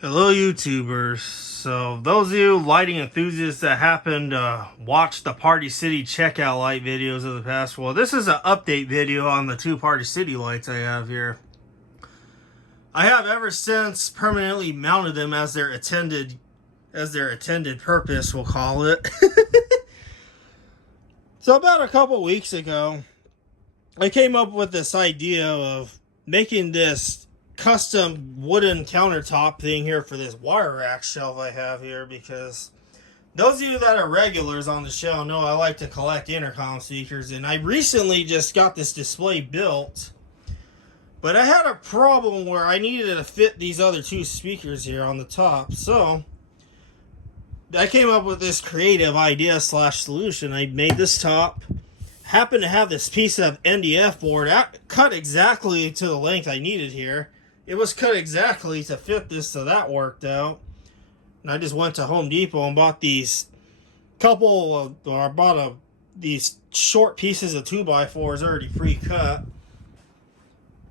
Hello YouTubers. So those of you lighting enthusiasts that happened to watch the Party City checkout light videos of the past, well, this is an update video on the two Party City lights I have here. I have ever since permanently mounted them as their intended purpose, we'll call it. So about a couple weeks ago, I came up with this idea of making this custom wooden countertop thing here for this wire rack shelf I have here, because those of you that are regulars on the show know I like to collect intercom speakers, and I recently just got this display built, but I had a problem where I needed to fit these other two speakers here on the top. So I came up with this creative idea slash solution. I made this top, happened to have this piece of MDF board cut exactly to the length I needed here. It was cut exactly to fit this, so that worked out. And I just went to Home Depot and bought these these short pieces of 2x4s already pre-cut.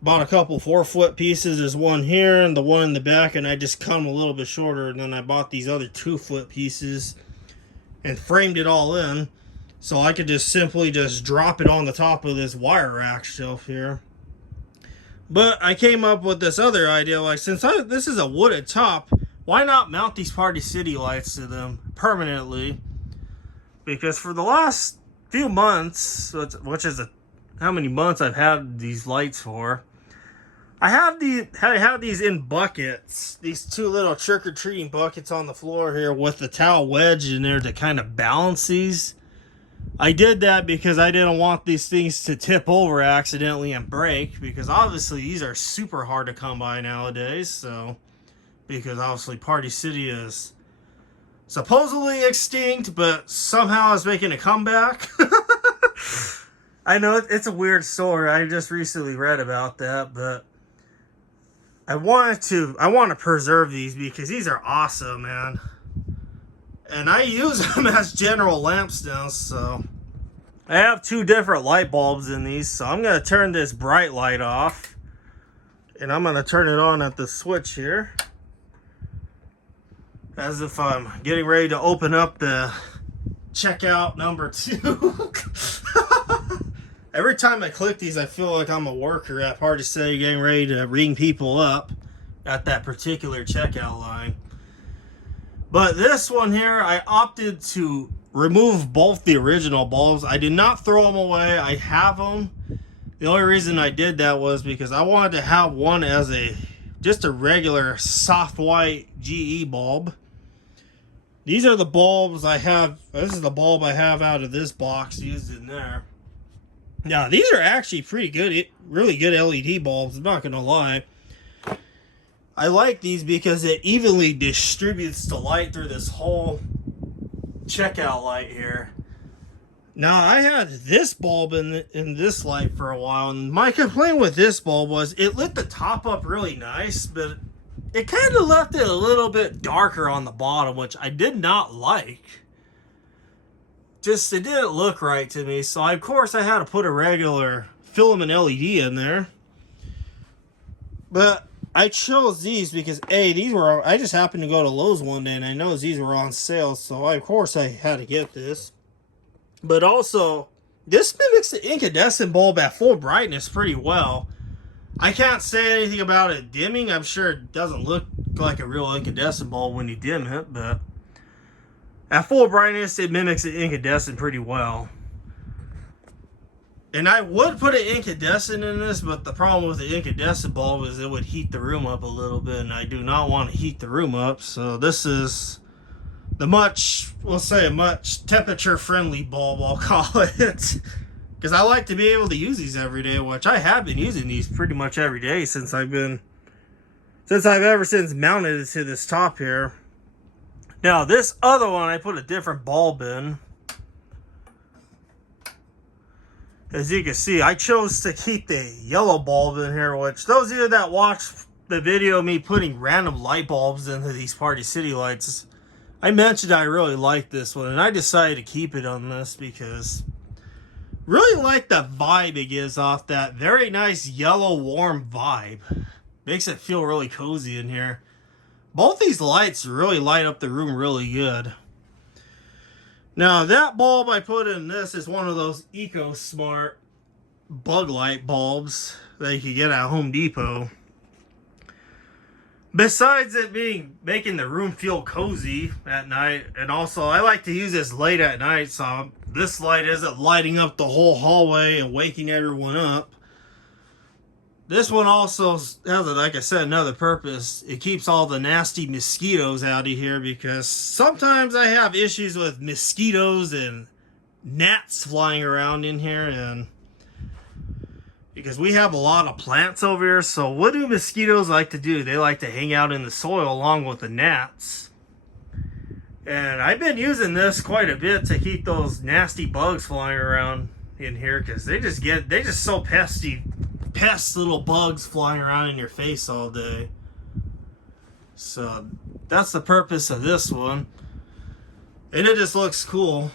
Bought a couple 4-foot pieces. There's one here and the one in the back, and I just cut them a little bit shorter. And then I bought these other 2-foot pieces and framed it all in, so I could just simply just drop it on the top of this wire rack shelf here. But I came up with this other idea, like, since this is a wooded top, why not mount these Party City lights to them permanently? Because for the last few months, which is how many months I've had these lights for, I have these in buckets, these two little trick-or-treating buckets on the floor here with the towel wedged in there to kind of balance these. I did that because I didn't want these things to tip over accidentally and break, because obviously these are super hard to come by nowadays. So, because obviously Party City is supposedly extinct, but somehow is making a comeback. I know it's a weird story. I just recently read about that, but I want to preserve these because these are awesome, man. And I use them as general lamps now, so I have two different light bulbs in these, so I'm going to turn this bright light off, and I'm going to turn it on at the switch here, as if I'm getting ready to open up the checkout number 2. Every time I click these, I feel like I'm a worker at Party City getting ready to ring people up at that particular checkout line. But this one here, I opted to remove both the original bulbs. I did not throw them away. I have them. The only reason I did that was because I wanted to have one as just a regular soft white GE bulb. These are the bulbs I have. This is the bulb I have out of this box used in there. Now, these are actually pretty good, really good LED bulbs, I'm not going to lie. I like these because it evenly distributes the light through this whole checkout light here. Now, I had this bulb in this light for a while, and my complaint with this bulb was it lit the top up really nice, but it kind of left it a little bit darker on the bottom, which I did not like. Just, it didn't look right to me, so of course I had to put a regular filament LED in there. But I chose these because I just happened to go to Lowe's one day and I noticed these were on sale, so of course I had to get this. But also, this mimics the incandescent bulb at full brightness pretty well. I can't say anything about it dimming. I'm sure it doesn't look like a real incandescent bulb when you dim it, but at full brightness it mimics the incandescent pretty well. And I would put an incandescent in this, but the problem with the incandescent bulb is it would heat the room up a little bit, and I do not want to heat the room up. So this is the much temperature-friendly bulb, I'll call it. Because I like to be able to use these every day, which I have been using these pretty much every day since I've ever since mounted it to this top here. Now, this other one, I put a different bulb in. As you can see, I chose to keep the yellow bulb in here, which those of you that watch the video of me putting random light bulbs into these Party City lights, I mentioned I really like this one, and I decided to keep it on this because really like the vibe it gives off, that very nice yellow warm vibe. Makes it feel really cozy in here. Both these lights really light up the room really good. Now that bulb I put in this is one of those Eco Smart bug light bulbs that you can get at Home Depot. Besides it making the room feel cozy at night, and also I like to use this late at night, so this light isn't lighting up the whole hallway and waking everyone up. This one also has, like I said, another purpose. It keeps all the nasty mosquitoes out of here, because sometimes I have issues with mosquitoes and gnats flying around in here, and because we have a lot of plants over here, so what do mosquitoes like to do? They like to hang out in the soil along with the gnats. And I've been using this quite a bit to keep those nasty bugs flying around in here, because they just so pesty. Pest little bugs flying around in your face all day. So that's the purpose of this one, and it just looks cool.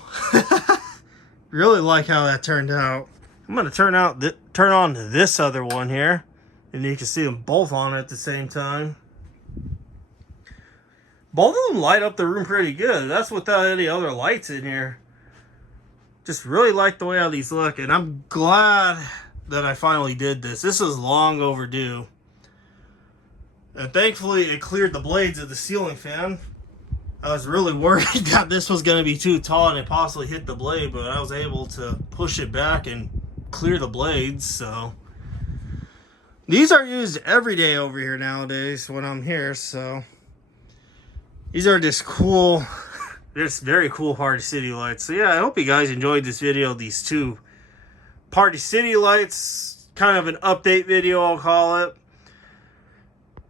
Really like how that turned out. I'm gonna turn on this other one here, and you can see them both on at the same time. Both of them light up the room pretty good. That's without any other lights in here. Just really like the way how these look, and I'm glad that I finally did this. This is long overdue. And thankfully it cleared the blades of the ceiling fan. I was really worried that this was going to be too tall and it possibly hit the blade, but I was able to push it back and clear the blades. So these are used every day over here nowadays when I'm here. So these are just cool, just very cool Party City lights. So yeah, I hope you guys enjoyed this video. These two Party City lights, kind of an update video, I'll call it.